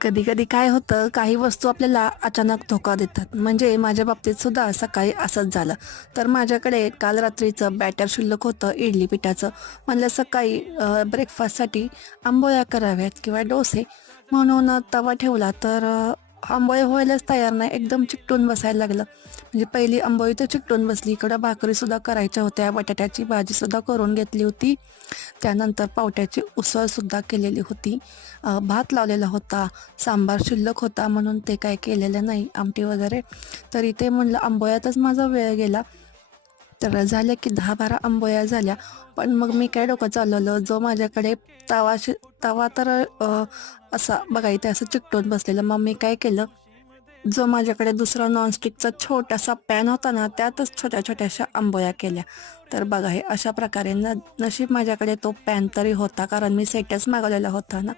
कधी कधी काय होतं, काही वस्तू आपल्याला अचानक धोका देतात. म्हणजे माझ्या बाबतीत सुद्धा सकाळी असंच झालं. तर माझ्याकडे काल रात्रीचं बॅटर शिल्लक होतं इडली पिठाचं. म्हणलं सकाळी ब्रेकफास्टसाठी आंबोळ्या कराव्यात किंवा डोसे, म्हणून तवा ठेवला. तर आंबोळी व्हायलाच तयार नाही, एकदम चिकटून बसायला लागलं. म्हणजे पहिली आंबोळी तर चिकटून बसली, इकडं भाकरीसुद्धा करायच्या होत्या, बटाट्याची भाजीसुद्धा करून घेतली होती, त्यानंतर पावट्याची उसळसुद्धा केलेली होती, भात लावलेला होता, सांबार शिल्लक होता म्हणून ते काय केलेलं नाही, आमटी वगैरे. तर इथे म्हणलं आंबोळ्यातच माझा वेळ गेला. तर झाल्या की 10-12 आंबोळ्या झाल्या. पण मग मी काय डोकं चालवलं, जो माझ्याकडे तवा तर असा बघा इथे असं चिकटून बसलेलं. मग मी काय केलं, जो माझ्याकडे दुसरा नॉनस्टिकचा छोटासा पॅन होता ना, त्यातच छोट्या छोट्याशा आंबोळ्या केल्या. तर बघा हे अशा प्रकारे नशीब माझ्याकडे तो पॅन तरी होता, कारण मी सेटच मागवलेला होता ना.